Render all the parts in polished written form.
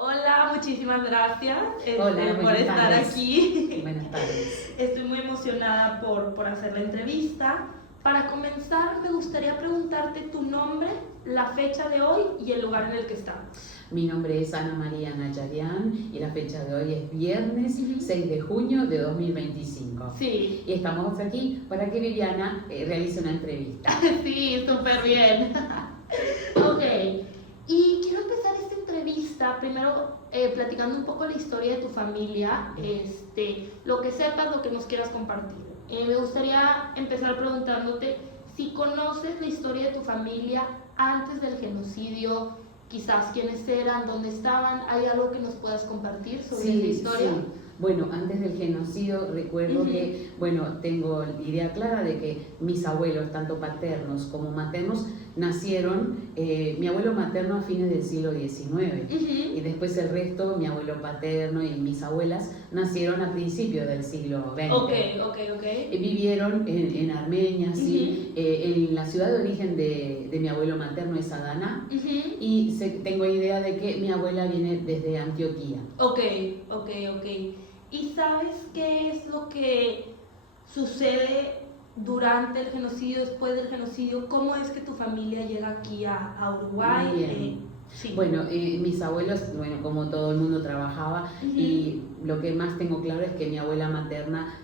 Hola, muchísimas gracias Hola, por buenas estar tardes. aquí. Buenas tardes. Estoy muy emocionada por hacer la entrevista. Para comenzar, me gustaría preguntarte tu nombre, la fecha de hoy y el lugar en el que estamos. Mi nombre es Ana María Nacharian y la fecha de hoy es viernes Ujú. 6 de junio de 2025. Sí, Y estamos aquí para que Viviana realice una entrevista. sí, súper bien. Ok, y quiero empezar esta entrevista primero platicando un poco la historia de tu familia, lo que sepas, lo que nos quieras compartir. Me gustaría empezar preguntándote si conoces la historia de tu familia antes del genocidio, quizás quiénes eran, dónde estaban, ¿hay algo que nos puedas compartir sobre esa historia? Sí. Bueno, antes del genocidio recuerdo que, bueno, tengo idea clara de que mis abuelos, tanto paternos como maternos, nacieron, mi abuelo materno a fines del siglo XIX y después el resto, mi abuelo paterno y mis abuelas, nacieron a principios del siglo XX. Ok. Vivieron en Armenia, sí, en la ciudad de origen de mi abuelo materno es Adana, y tengo idea de que mi abuela viene desde Antioquía. Ok. ¿Y sabes qué es lo que sucede durante el genocidio, después del genocidio? ¿Cómo es que tu familia llega aquí a Uruguay? Bien. Sí. Bueno, mis abuelos, bueno, como todo el mundo trabajaba, y lo que más tengo claro es que mi abuela materna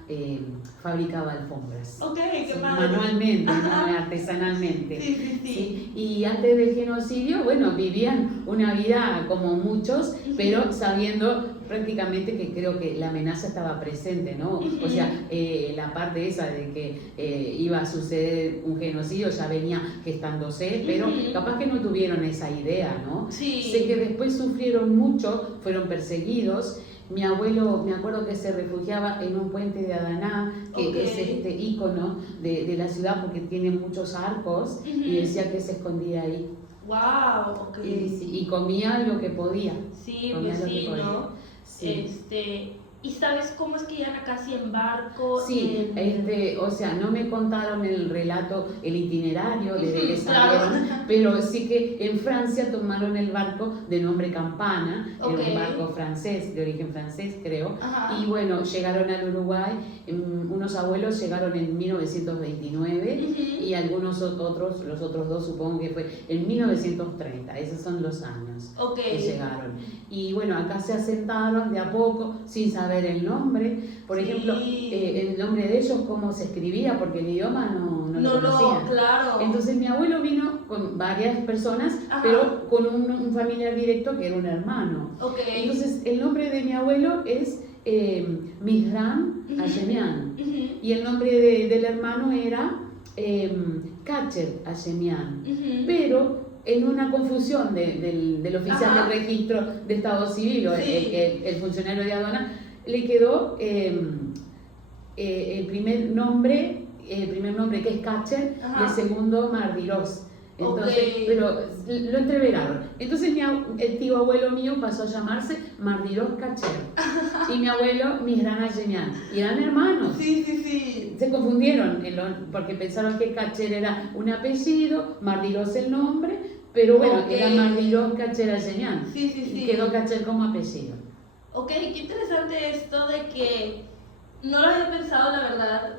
fabricaba alfombras. Ok, qué Sí, padre. manualmente, no artesanalmente. Sí. Y antes del genocidio, bueno, vivían una vida como muchos, pero sabiendo prácticamente que creo que la amenaza estaba presente, ¿no? O sea, la parte esa de que iba a suceder un genocidio ya venía gestándose, pero capaz que no tuvieron esa idea, ¿no? Sí. Sé que después sufrieron mucho, fueron perseguidos. Mi abuelo, me acuerdo que se refugiaba en un puente de Adana, que es este ícono de la ciudad porque tiene muchos arcos, y decía que se escondía ahí. Wow, ok. Y comía lo que podía. Sí, Comía pues lo que sí, podía. ¿no? Sí. ¿Y sabes cómo es que llegan acá así en barco? Sí, o sea, no me contaron el relato, el itinerario desde que salieron, Claro. pero sí que en Francia tomaron el barco de nombre Campana, era un barco francés, de origen francés creo, Ajá. y bueno, llegaron al Uruguay, unos abuelos llegaron en 1929 y algunos otros, los otros dos supongo que fue en 1930, esos son los años que llegaron. Y bueno, acá se asentaron de a poco, sin saber el nombre, por ejemplo, el nombre de ellos, cómo se escribía, porque el idioma no lo conocían. Claro. Entonces mi abuelo vino con varias personas, Ajá. pero con un familiar directo que era un hermano. Entonces el nombre de mi abuelo es Mihran Hashemian, y el nombre del hermano era Kacher Hashemian, pero en una confusión del oficial de registro de Estado Civil, o el funcionario de aduana, le quedó el primer nombre que es Kacher, y el segundo Mardiros. Entonces, pero lo entreveraron. Entonces el tío abuelo mío pasó a llamarse Mardiros Kacher y mi abuelo Mihran Hashemian, y eran hermanos. Sí. Se confundieron porque pensaron que Kacher era un apellido, Mardiros el nombre, pero bueno, era Mardiros Kacher Hashemian. Y quedó Kacher como apellido. Ok, qué interesante esto de que no lo había pensado, la verdad,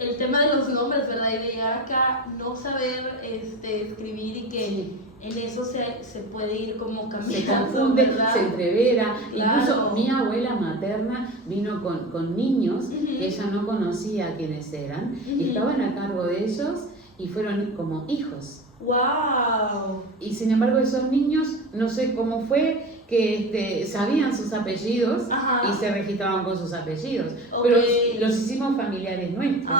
el tema de los nombres, ¿verdad? Y de llegar acá, no saber escribir, y que en eso se puede ir como cambiando. Se confunde, ¿verdad? Se entrevera. Claro. Incluso mi abuela materna vino con niños que ella no conocía quiénes eran, y estaban a cargo de ellos y fueron como hijos. ¡Wow! Y sin embargo esos niños, no sé cómo fue, que sabían sus apellidos y se registraban con sus apellidos, pero los hicimos familiares nuestros.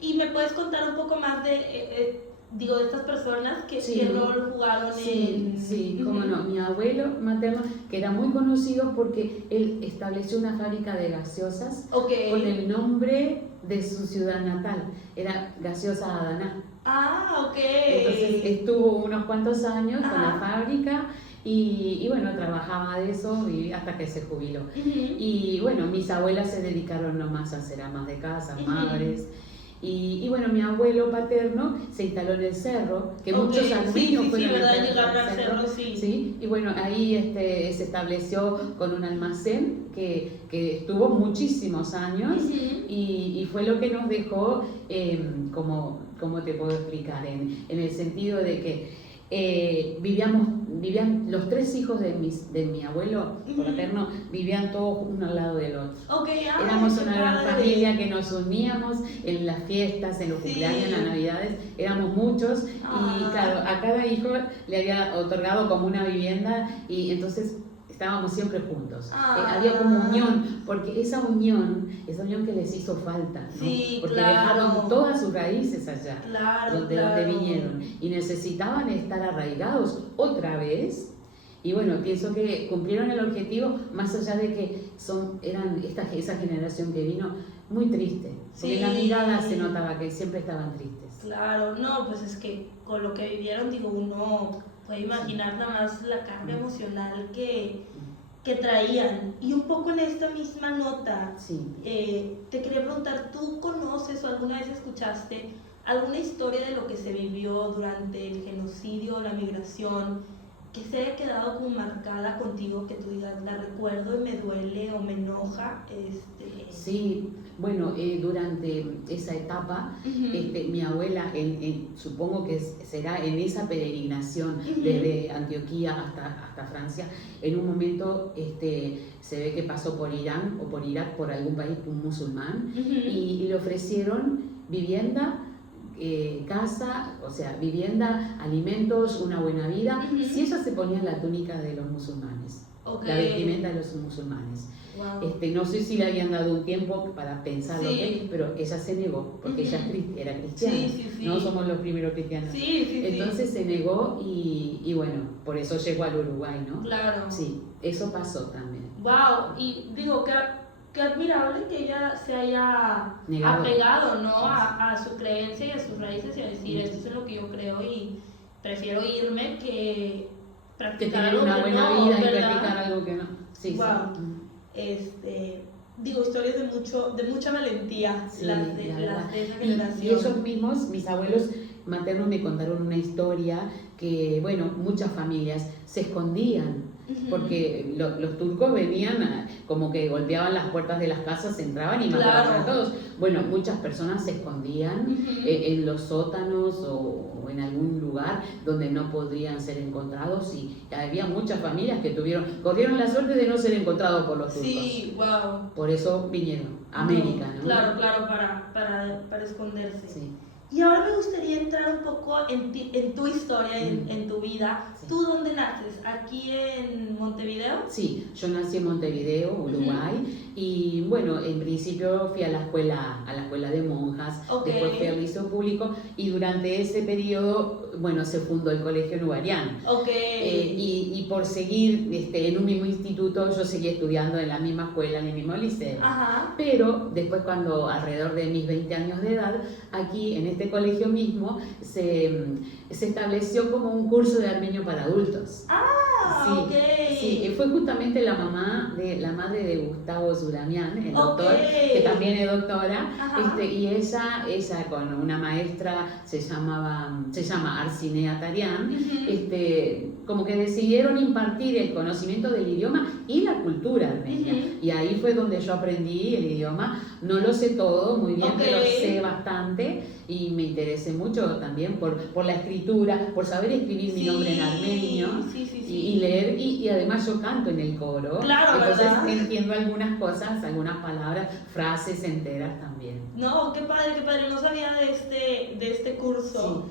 ¿Y me puedes contar un poco más de estas personas qué rol jugaron en...? Sí, cómo no. Mi abuelo materno, que era muy conocido porque él estableció una fábrica de gaseosas con el nombre de su ciudad natal, era Gaseosa Adana. Entonces estuvo unos cuantos años con la fábrica y bueno, trabajaba de eso hasta que se jubiló. Y bueno, mis abuelas se dedicaron nomás a ser amas de casa, madres. Y bueno, mi abuelo paterno se instaló en el cerro, que muchos armenios fueron ¿verdad? Llegaron a hacerlo, sí. Sí, y bueno, ahí se estableció con un almacén que estuvo muchísimos años y fue lo que nos dejó, ¿cómo te puedo explicar? En el sentido de que vivían los 3 hijos de mi abuelo paterno, vivían todos uno al lado del otro. Éramos una gran familia que nos uníamos en las fiestas, en los cumpleaños, en las navidades, éramos muchos y claro, a cada hijo le había otorgado como una vivienda y entonces estábamos siempre juntos. Había como unión, porque esa unión que les hizo falta, ¿no? Sí, porque claro. dejaron todas sus raíces allá, donde vinieron, y necesitaban estar arraigados otra vez. Y bueno, pienso que cumplieron el objetivo, más allá de que eran esa generación que vino muy triste, porque en la mirada se notaba que siempre estaban tristes. Claro, no, pues es que con lo que vivieron, digo, uno puede imaginar nada más la carga emocional que traían. Y un poco en esta misma nota, te quería preguntar, ¿tú conoces o alguna vez escuchaste alguna historia de lo que se vivió durante el genocidio o la migración que se haya quedado como marcada contigo, que tú digas, la recuerdo y me duele o me enoja? Sí, bueno, durante esa etapa, mi abuela, supongo que será en esa peregrinación desde Antioquía hasta Francia, en un momento se ve que pasó por Irán o por Irak, por algún país musulmán, y le ofrecieron vivienda, casa, o sea, vivienda, alimentos, una buena vida, si ella se ponía la túnica de los musulmanes, la vestimenta de los musulmanes. Wow. No sé si le habían dado un tiempo para pensarlo, pero ella se negó, porque ella era cristiana, no somos los primeros cristianos. Entonces se negó y bueno, por eso llegó al Uruguay, ¿no? Claro. Sí, eso pasó también. Wow, y digo que admirable que ella se haya apegado, ¿no? A su creencia y a sus raíces y a decir, esto es lo que yo creo y prefiero irme que practicar algo una que buena no, vida, ¿verdad? y practicar algo que no. Wow. Digo, historias de mucha valentía, las de esa generación. Y ellos mismos, mis abuelos maternos, me contaron una historia que, bueno, muchas familias se escondían, porque los turcos venían, como que golpeaban las puertas de las casas, entraban y mataban a todos. Bueno, muchas personas se escondían en los sótanos o en algún lugar donde no podrían ser encontrados, y había muchas familias que corrieron la suerte de no ser encontrados por los turcos. Sí, wow. Por eso vinieron a América, ¿no? Claro, para esconderse. Sí. Y ahora me gustaría entrar un poco en tu historia, en tu vida. Sí. ¿Tú dónde naces? ¿Aquí en Montevideo? Sí, yo nací en Montevideo, Uruguay, y bueno, en principio fui a la escuela de monjas, después fui al liceo público, y durante ese periodo, bueno, se fundó el Colegio Nubariano. Y por seguir en un mismo instituto, yo seguí estudiando en la misma escuela, en el mismo liceo. Pero después, cuando alrededor de mis 20 años de edad, aquí en este colegio mismo se estableció como un curso de armenio para adultos. Sí, fue justamente la madre de Gustavo Zulamián, el doctor, que también es doctora, y ella con una maestra se llama Arsinea Tarián, como que decidieron impartir el conocimiento del idioma y la cultura armenia. Y ahí fue donde yo aprendí el idioma. No lo sé todo muy bien, pero sé bastante, y me interesé mucho también por la escritura, por saber escribir mi nombre en armenio y leer, y además yo canto en el coro. Entonces entiendo algunas cosas, algunas palabras, frases enteras también. No, qué padre, no sabía de este curso.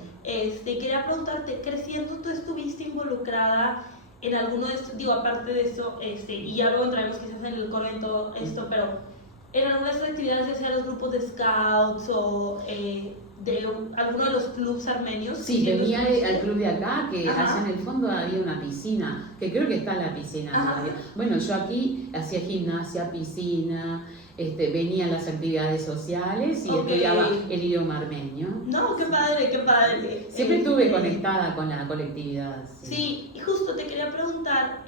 Quería preguntarte, creciendo tú estuviste involucrada en alguno de estos, digo, aparte de eso, y ya luego entraremos quizás en el coro en todo esto, pero en algunas de estas actividades, ya sea los grupos de scouts o de alguno de los clubs armenios. Sí, venía al club de acá, que allá en el fondo había una piscina, que creo que está la piscina todavía. Bueno, yo aquí hacía gimnasia, piscina, venía a las actividades sociales y estudiaba el idioma armenio. No, qué padre. Siempre estuve conectada con la colectividad. Sí, y justo te quería preguntar,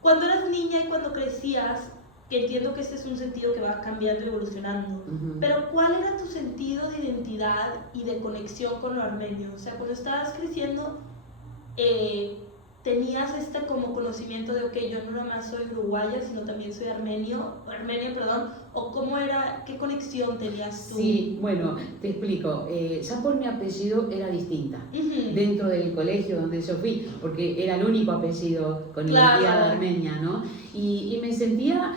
cuando eras niña y cuando crecías, que entiendo que este es un sentido que va cambiando y evolucionando, pero ¿cuál era tu sentido de identidad y de conexión con lo armenio? O sea, cuando estabas creciendo, tenías como conocimiento de, ok, yo no nada más soy uruguaya, sino también soy armenia, perdón, o cómo era, qué conexión tenías tú? Sí, bueno, te explico. Ya por mi apellido era distinta dentro del colegio donde yo fui, porque era el único apellido con identidad armenia, ¿no? Y me sentía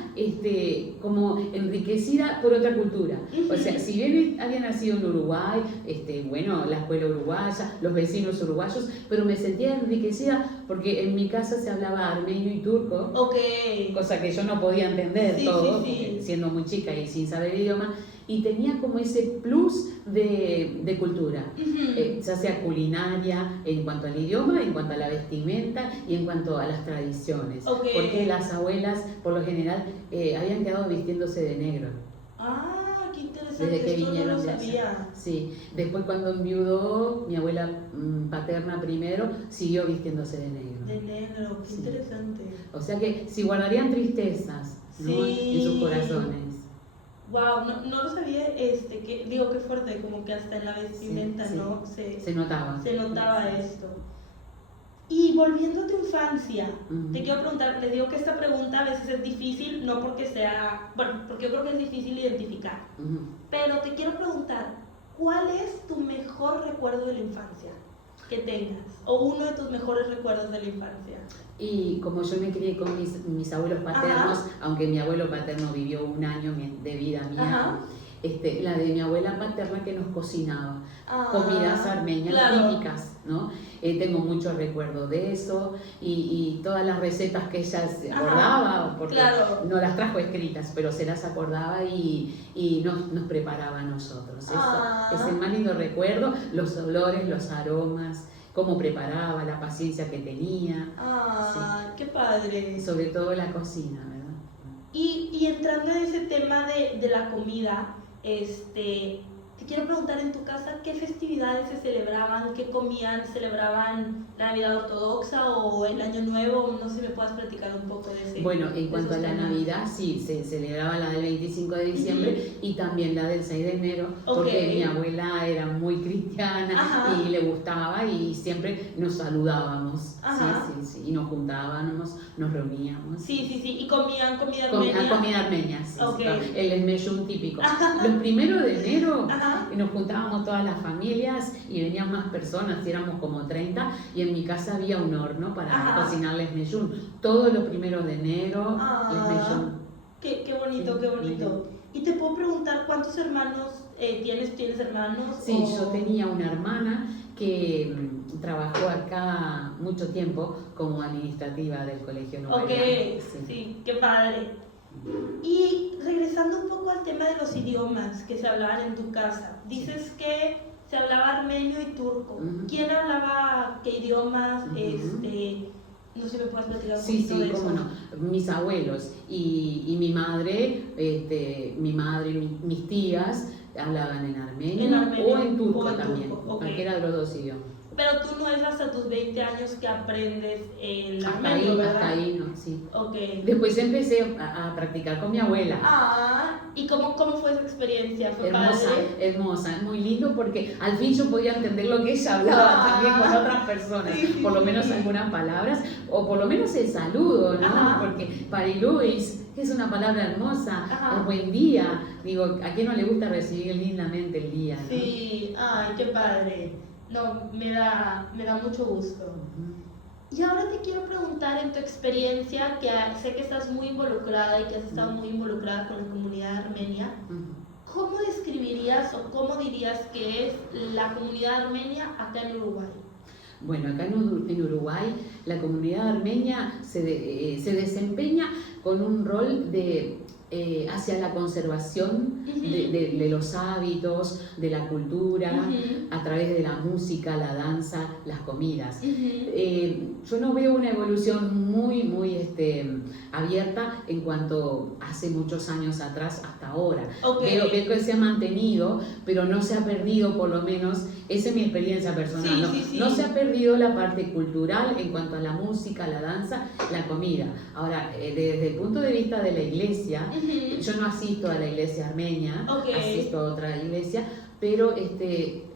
como enriquecida por otra cultura. O sea, si bien había nacido en Uruguay, bueno, la escuela uruguaya, los vecinos uruguayos, pero me sentía enriquecida porque en mi casa se hablaba armenio y turco, cosa que yo no podía entender siendo muy chica y sin saber el idioma, y tenía como ese plus de cultura, ya sea culinaria, en cuanto al idioma, en cuanto a la vestimenta y en cuanto a las tradiciones, porque las abuelas por lo general habían quedado vistiéndose de negro. Ah, qué interesante. Desde que esto vinieron no lo de allá. sabía. Sí, después cuando enviudó, mi abuela paterna primero siguió vistiéndose de negro. De negro, qué interesante. O sea que si guardarían tristezas, ¿no? En sus corazones. Wow, no lo sabía, qué fuerte, como que hasta en la vestimenta, ¿no? Se notaba. Se notaba esto. Y volviendo a tu infancia, te quiero preguntar, les digo que esta pregunta a veces es difícil, no porque sea, bueno, porque yo creo que es difícil identificar, pero te quiero preguntar, ¿cuál es tu mejor recuerdo de la infancia que tengas? O uno de tus mejores recuerdos de la infancia. Y como yo me crié con mis abuelos paternos, aunque mi abuelo paterno vivió 1 año de vida mía, la de mi abuela paterna que nos cocinaba comidas armenias típicas, ¿no? Tengo muchos recuerdos de eso y todas las recetas que ella se acordaba, porque no las trajo escritas, pero se las acordaba y nos preparaba a nosotros. Eso es el más lindo recuerdo, los olores, los aromas, cómo preparaba, la paciencia que tenía. ¡Qué padre! Sobre todo la cocina, ¿verdad? Y entrando en ese tema de la comida, te quiero preguntar, en tu casa, ¿qué festividades se celebraban? ¿Qué comían? ¿Celebraban la Navidad ortodoxa o el Año Nuevo? No sé si me puedas platicar un poco de ese. Bueno, en cuanto a la Navidad, sí, se celebraba la del 25 de diciembre y también la del 6 de enero, porque mi abuela era muy cristiana y le gustaba y siempre nos saludábamos, sí, y nos juntábamos, nos reuníamos. Sí, y comían comida armenia. Comida armenia, sí, el esmellón típico. Los primeros de enero nos juntábamos todas las familias y venían más personas, éramos como 30, y en mi casa había un horno para cocinar el esmellón. Todos los primeros de enero, el esmellón. Qué bonito, qué bonito. Y te puedo preguntar, ¿cuántos hermanos tienes? ¿Tienes hermanos? Sí, yo tenía una hermana que trabajó acá mucho tiempo como administrativa del Colegio Nuevo. Sí, qué padre. Y regresando un poco al tema de los idiomas que se hablaban en tu casa, dices que se hablaba armenio y turco. ¿Quién hablaba qué idiomas? No sé si me puedes platicar un poquito de eso. Sí, cómo no. Mis abuelos y mi madre, mis tías hablaban en armenio o en turco también, cualquiera de los dos idiomas. Pero tú no es hasta tus 20 años que aprendes el armenio, ¿verdad? Hasta ahí, no, sí. Después empecé a practicar con mi abuela. ¿Y cómo fue esa experiencia? ¿Fue hermosa, muy lindo porque al fin yo podía entender lo que ella hablaba también con otras personas, por lo menos algunas palabras, o por lo menos el saludo, ¿no? Porque Pariluis es una palabra hermosa, el buen día, digo, ¿a quién no le gusta recibir lindamente el día, no? Sí, ay, qué padre. No, me da mucho gusto. Y ahora te quiero preguntar, en tu experiencia, que sé que estás muy involucrada y que has estado muy involucrada con la comunidad armenia, ¿cómo describirías o cómo dirías que es la comunidad armenia acá en Uruguay? Bueno, acá en Uruguay la comunidad armenia se desempeña con un rol hacia la conservación de los hábitos, de la cultura, a través de la música, la danza, las comidas. Yo no veo una evolución muy abierta en cuanto hace muchos años atrás hasta ahora. Veo que se ha mantenido, pero no se ha perdido, por lo menos, esa es mi experiencia personal. No se ha perdido la parte cultural en cuanto a la música, la danza, la comida. Ahora, desde el punto de vista de la iglesia, yo no asisto a la iglesia armenia, asisto a otra iglesia, pero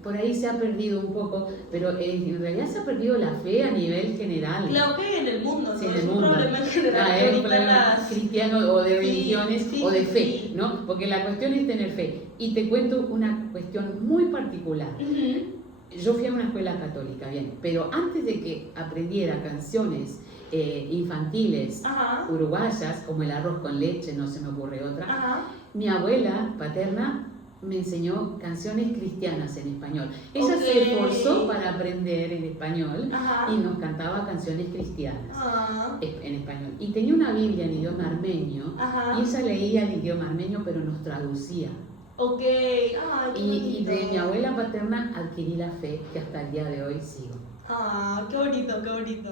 por ahí se ha perdido un poco, pero en realidad se ha perdido la fe a nivel general. Claro que en el mundo, ¿no? Sí, Es un problema en general. Es un problema cristiano o de religiones o de fe, sí. ¿no? Porque la cuestión es tener fe. Y te cuento una cuestión muy particular. Yo fui a una escuela católica, bien, pero antes de que aprendiera canciones infantiles uruguayas, como el arroz con leche, no se me ocurre otra, mi abuela paterna me enseñó canciones cristianas en español. Ella se esforzó para aprender en español y nos cantaba canciones cristianas en español. Y tenía una Biblia en idioma armenio y ella leía el idioma armenio, pero nos traducía. Y de mi abuela paterna adquirí la fe que hasta el día de hoy sigo. Qué bonito, qué bonito.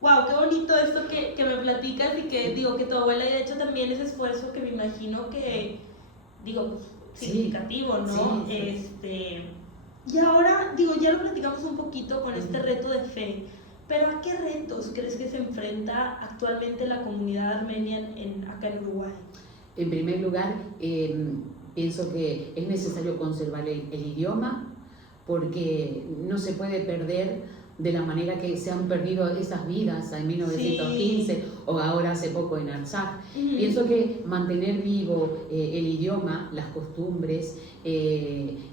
Wow, qué bonito esto que me platicas y que digo que tu abuela haya hecho también ese esfuerzo que me imagino que, digo, significativo, ¿no? Y ahora, digo, ya lo platicamos un poquito con este reto de fe, pero ¿a qué retos crees que se enfrenta actualmente la comunidad armenia acá en Uruguay? En primer lugar, pienso que es necesario conservar el idioma porque no se puede perder de la manera que se han perdido esas vidas en 1915 o ahora hace poco en Artsakh. Pienso que mantener vivo el idioma, las costumbres,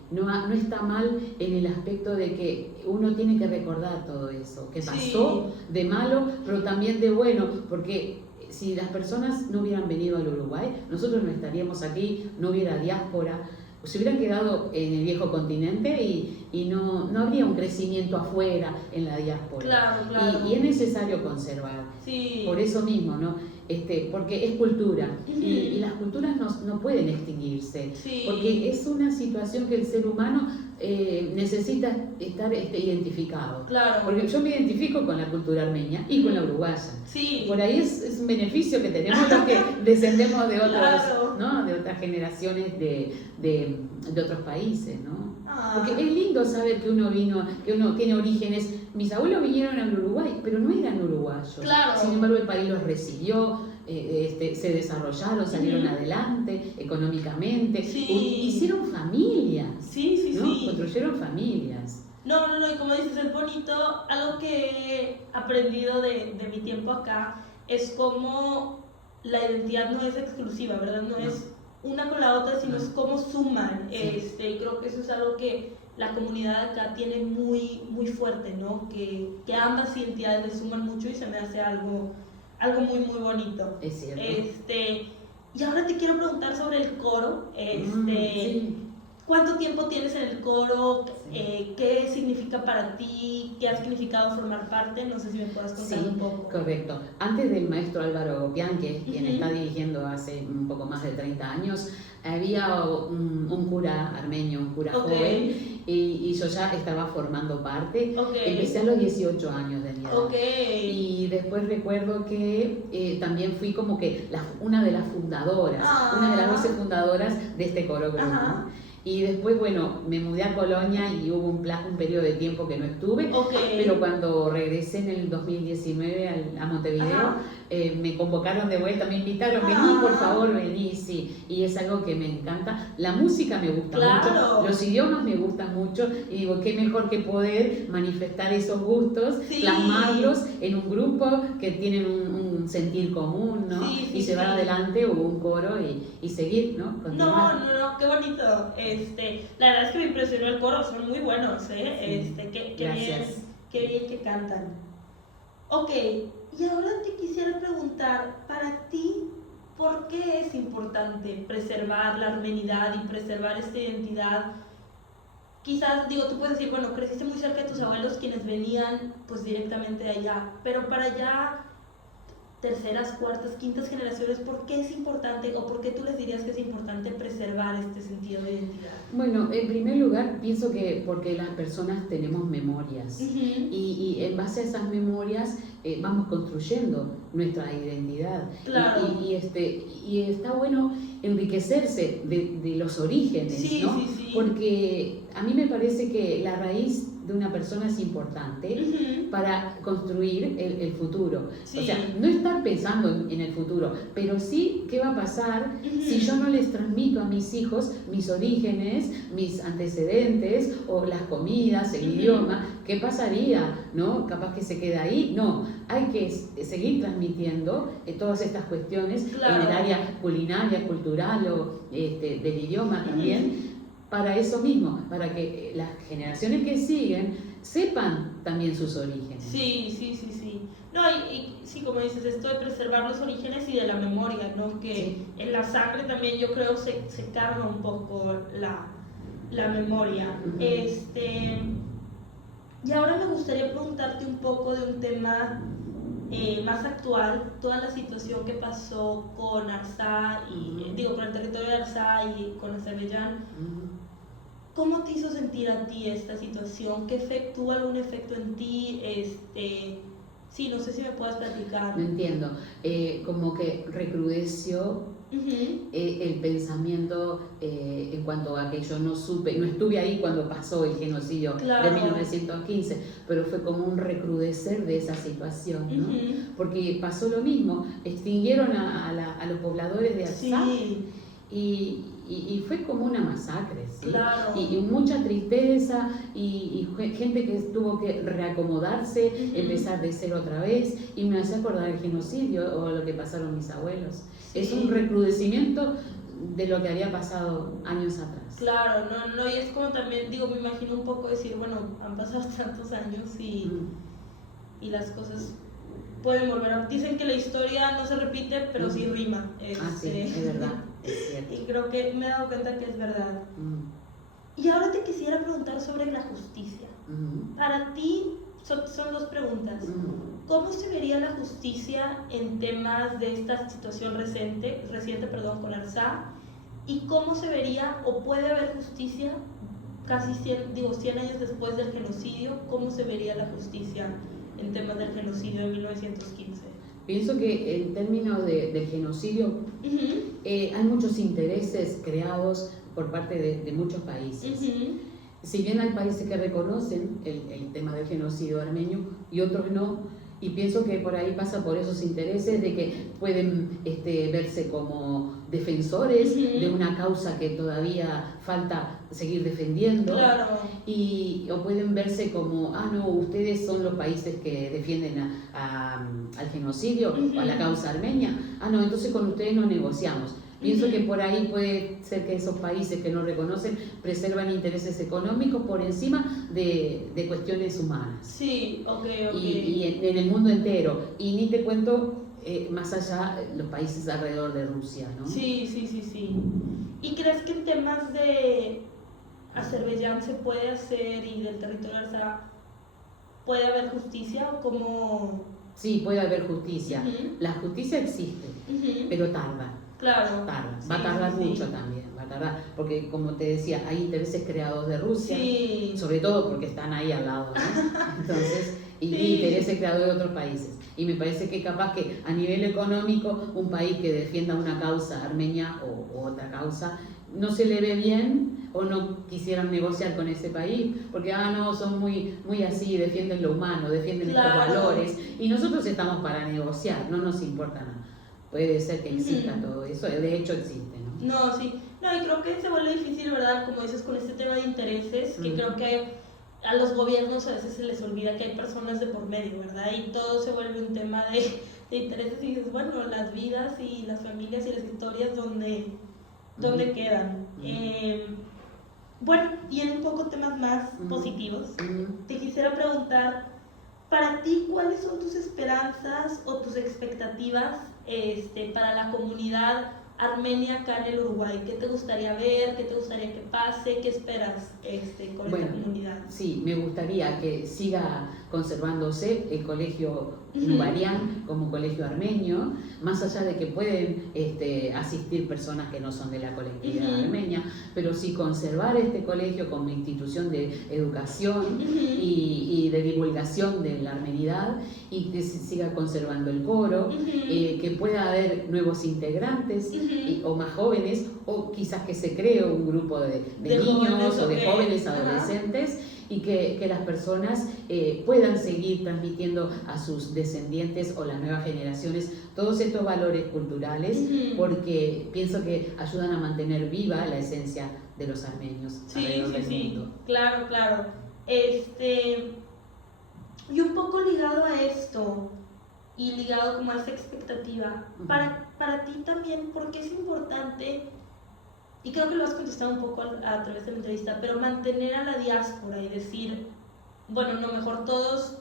no está mal en el aspecto de que uno tiene que recordar todo eso, que pasó de malo, pero también de bueno, porque si las personas no hubieran venido al Uruguay, nosotros no estaríamos aquí, no hubiera diáspora, se hubieran quedado en el viejo continente y no habría un crecimiento afuera en la diáspora. Claro. Y es necesario conservar. Por eso mismo, ¿no? Porque es cultura y las culturas no pueden extinguirse, porque es una situación que el ser humano necesita estar identificado. Porque yo me identifico con la cultura armenia y con la uruguaya. Por ahí es un beneficio que tenemos los que descendemos de otros, ¿no? De otras generaciones de otros países, ¿no? Porque es lindo saber que uno tiene orígenes. Mis abuelos vinieron al Uruguay, pero no eran uruguayos. Sin embargo, el país los recibió, se desarrollaron, salieron adelante económicamente, hicieron familias, ¿no? Construyeron familias. No, y como dices, es bonito. Algo que he aprendido de mi tiempo acá es como la identidad no es exclusiva, ¿verdad? No es una con la otra, sino es cómo suman. Creo que eso es algo que la comunidad acá tiene muy, muy fuerte, ¿no? Que ambas identidades le suman mucho y se me hace algo muy, muy bonito. Es cierto. Y ahora te quiero preguntar sobre el coro. ¿Cuánto tiempo tienes en el coro? ¿Qué significa para ti? ¿Qué ha significado formar parte? No sé si me puedas contar un poco. Correcto. Antes del maestro Álvaro Gopián, que es quien está dirigiendo hace un poco más de 30 años, había un cura armenio, un cura joven, y yo ya estaba formando parte. Empecé a los 18 años de mi edad. Y después recuerdo que también fui como que una de las fundadoras, una de las 12 fundadoras de este coro grupo. Y después, bueno, me mudé a Colonia y hubo un periodo de tiempo que no estuve, pero cuando regresé en el 2019 a Montevideo, me convocaron de vuelta, me invitaron, vení, por favor, vení, y es algo que me encanta. La música me gusta mucho, los idiomas me gustan mucho, y digo, qué mejor que poder manifestar esos gustos, plasmarlos en un grupo que tienen un sentir común, ¿no? Y llevar adelante un coro y seguir, ¿no? Continuar. No, qué bonito. La verdad es que me impresionó el coro, son muy buenos, qué bien que cantan. Y ahora te quisiera preguntar, para ti, ¿por qué es importante preservar la armenidad y preservar esta identidad? Quizás, tú puedes decir, bueno, creciste muy cerca de tus abuelos quienes venían pues directamente de allá, pero para allá terceras, cuartas, quintas generaciones, ¿por qué es importante o por qué tú les dirías que es importante preservar este sentido de identidad? Bueno, en primer lugar, pienso que porque las personas tenemos memorias y en base a esas memorias vamos construyendo nuestra identidad. Y está bueno enriquecerse de los orígenes, ¿no? Porque a mí me parece que la raíz de una persona es importante para construir el futuro. Sí. O sea, no estar pensando en el futuro, pero sí qué va a pasar si yo no les transmito a mis hijos mis orígenes, mis antecedentes o las comidas, el idioma. ¿Qué pasaría? ¿No? Capaz que se queda ahí. No, hay que seguir transmitiendo todas estas cuestiones en el área culinaria, cultural o del idioma también, para eso mismo, para que las generaciones que siguen sepan también sus orígenes. Sí. No, y sí, como dices, esto de preservar los orígenes y de la memoria, ¿no? Que en la sangre también yo creo se carga un poco la memoria. Y ahora me gustaría preguntarte un poco de un tema más actual, toda la situación que pasó con Arsá, con el territorio de Arsá y con Azerbaiyán. ¿Cómo te hizo sentir a ti esta situación? ¿Tuvo algún efecto en ti? Sí, no sé si me puedas platicar. No entiendo. Como que recrudeció el pensamiento en cuanto a que yo no estuve ahí cuando pasó el genocidio de 1915, pero fue como un recrudecer de esa situación, ¿no? Porque pasó lo mismo, extinguieron a los pobladores de Arsá. Y fue como una masacre, ¿sí? Y mucha tristeza y gente que tuvo que reacomodarse, empezar de cero otra vez, y me hace acordar el genocidio o lo que pasaron mis abuelos. Es un recrudecimiento de lo que había pasado años atrás. Claro, no, y es como también, me imagino un poco decir, bueno, han pasado tantos años y las cosas pueden volver Dicen que la historia no se repite, pero sí rima. Sí, es verdad. Y creo que me he dado cuenta que es verdad. Y ahora te quisiera preguntar sobre la justicia. Para ti, son dos preguntas. ¿Cómo se vería la justicia en temas de esta situación reciente con Arsá? ¿Y cómo se vería o puede haber justicia casi 100 años después del genocidio? ¿Cómo se vería la justicia en temas del genocidio de 1915? Pienso que en términos del genocidio hay muchos intereses creados por parte de muchos países. Si bien hay países que reconocen el tema del genocidio armenio y otros no, y pienso que por ahí pasa por esos intereses de que pueden verse como defensores de una causa que todavía falta seguir defendiendo, o pueden verse como, no, ustedes son los países que defienden al genocidio o a la causa armenia, no, entonces con ustedes no negociamos. Pienso que por ahí puede ser que esos países que no reconocen preservan intereses económicos por encima de cuestiones humanas. Sí, ok. Y en el mundo entero. Y ni te cuento más allá los países alrededor de Rusia, ¿no? Sí. ¿Y crees que en temas de Azerbaiyán se puede hacer y del territorio de Arsá puede haber justicia o cómo? Sí, puede haber justicia. La justicia existe, pero tarda. Claro. Va a tardar mucho también, porque como te decía, hay intereses creados de Rusia, sobre todo porque están ahí al lado, ¿no? Entonces, y intereses creados de otros países. Y me parece que capaz que a nivel económico, un país que defienda una causa armenia o otra causa, no se le ve bien o no quisieran negociar con ese país, porque no, son muy así, defienden lo humano, defienden estos valores, y nosotros estamos para negociar, no nos importa nada. Puede ser que exista todo eso, de hecho existe, ¿no? No, sí. No, y creo que se vuelve difícil, ¿verdad? Como dices, con este tema de intereses, que creo que a los gobiernos a veces se les olvida que hay personas de por medio, ¿verdad? Y todo se vuelve un tema de intereses y dices, bueno, las vidas y las familias y las historias donde quedan. Bueno, y en un poco temas más positivos, te quisiera preguntar, para ti, ¿cuáles son tus esperanzas o tus expectativas para la comunidad armenia acá en el Uruguay? ¿Qué te gustaría ver? ¿Qué te gustaría que pase? ¿Qué esperas con esta comunidad? Sí, me gustaría que siga conservándose el colegio Nubarián como colegio armenio, más allá de que pueden asistir personas que no son de la colectividad armenia, pero sí conservar este colegio como institución de educación y de divulgación de la armenidad, y que se siga conservando el coro, que pueda haber nuevos integrantes o más jóvenes, o quizás que se cree un grupo de niños o de jóvenes adolescentes, y que las personas puedan seguir transmitiendo a sus descendientes o las nuevas generaciones todos estos valores culturales, porque pienso que ayudan a mantener viva la esencia de los armenios alrededor del mundo. Claro, claro. Y un poco ligado a esto, y ligado como a esa expectativa, para ti también, ¿por qué es importante? Y creo que lo has contestado un poco a través de la entrevista, pero mantener a la diáspora y decir, bueno, no, mejor todos,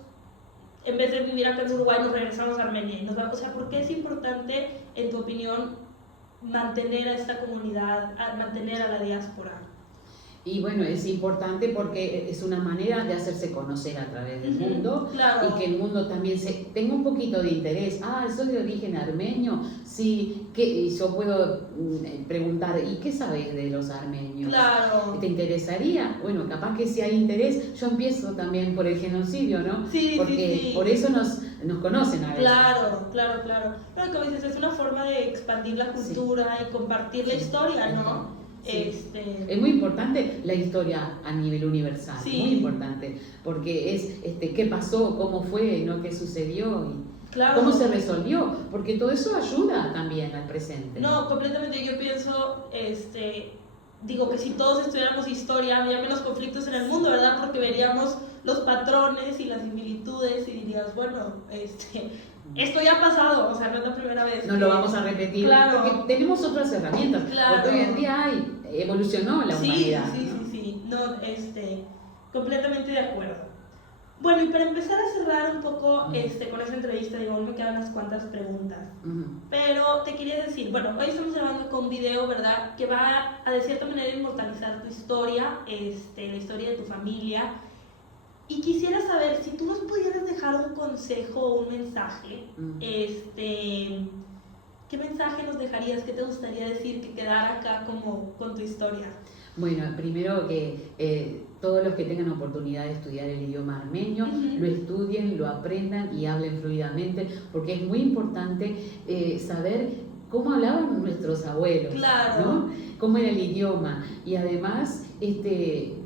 en vez de vivir acá en Uruguay, nos regresamos a Armenia y nos vamos. O sea, ¿por qué es importante, en tu opinión, mantener a esta comunidad, mantener a la diáspora? Y bueno, es importante porque es una manera de hacerse conocer a través del mundo, claro. Y que el mundo también tenga un poquito de interés. Soy de origen armenio, sí, y yo puedo preguntar, ¿y qué sabes de los armenios? Claro. ¿Te interesaría? Bueno, capaz que si hay interés, yo empiezo también por el genocidio, ¿no? Sí, porque por eso nos conocen a veces. Claro. Pero como dices, es una forma de expandir la cultura y compartir la historia, ¿no? Sí. Es muy importante la historia a nivel universal, muy importante, porque es qué pasó, cómo fue, ¿no? Qué sucedió y cómo se resolvió, porque todo eso ayuda también al presente. No, completamente. Yo pienso, digo que si todos estudiáramos historia, habría menos conflictos en el mundo, ¿verdad? Porque veríamos los patrones y las similitudes y dirías, bueno, esto ya ha pasado, o sea, no es la primera vez. No lo vamos a repetir, porque tenemos otras herramientas, porque hoy en día evolucionó la humanidad. Sí, no, completamente de acuerdo. Bueno, y para empezar a cerrar un poco con esa entrevista, digo, aún me quedan unas cuantas preguntas, pero te quería decir, bueno, hoy estamos grabando con un video, ¿verdad?, que va a de cierta manera inmortalizar tu historia, la historia de tu familia. Y quisiera saber si tú nos pudieras dejar un consejo o un mensaje, ¿qué mensaje nos dejarías? ¿Qué te gustaría decir que quedara acá como con tu historia? Bueno, primero que todos los que tengan oportunidad de estudiar el idioma armenio, lo estudien, lo aprendan y hablen fluidamente, porque es muy importante saber cómo hablaban nuestros abuelos, ¿no? Cómo era el idioma, y además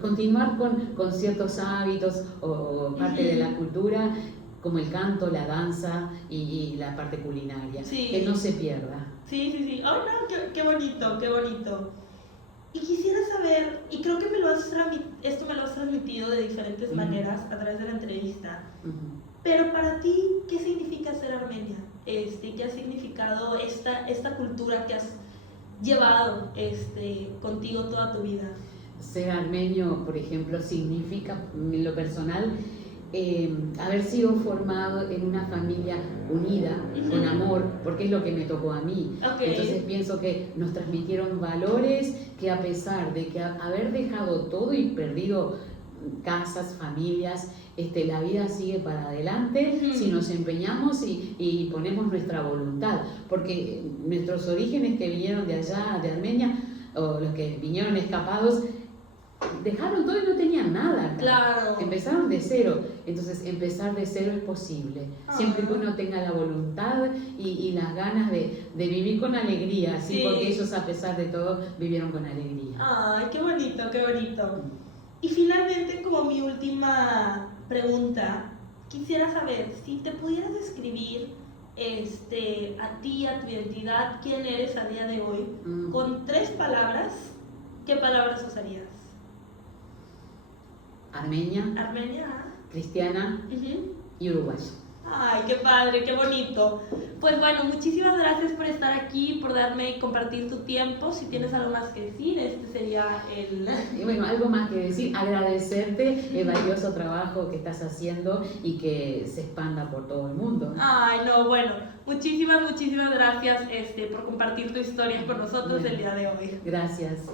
continuar con ciertos hábitos o parte de la cultura, como el canto, la danza y la parte culinaria, que no se pierda. Sí. Oh, no, qué bonito. Y quisiera saber, y creo que esto me lo has transmitido de diferentes maneras a través de la entrevista, pero para ti, ¿qué significa ser armenia? ¿Qué ha significado esta cultura que has llevado contigo toda tu vida? Ser armenio, por ejemplo, significa, en lo personal, haber sido formado en una familia unida, con amor, porque es lo que me tocó a mí. Entonces pienso que nos transmitieron valores que, a pesar de que haber dejado todo y perdido casas, familias, la vida sigue para adelante si nos empeñamos y ponemos nuestra voluntad, porque nuestros orígenes que vinieron de allá, de Armenia, o los que vinieron escapados, dejaron todo y no tenían nada. Claro. Empezaron de cero. Entonces, empezar de cero es posible, siempre que uno tenga la voluntad y las ganas de vivir con alegría, ¿sí? Porque ellos, a pesar de todo, vivieron con alegría. Ay, qué bonito. Y finalmente, como mi última pregunta, quisiera saber si te pudieras describir a ti, a tu identidad, quién eres a día de hoy, con 3 palabras, ¿qué palabras usarías? Armenia, cristiana y uruguaya. Ay, qué padre, qué bonito. Pues bueno, muchísimas gracias por estar aquí, por darme y compartir tu tiempo. Si tienes algo más que decir, sería el... Y bueno, algo más que decir, agradecerte el valioso trabajo que estás haciendo y que se expanda por todo el mundo. Ay, no, bueno, muchísimas gracias por compartir tu historia con nosotros el día de hoy. Gracias.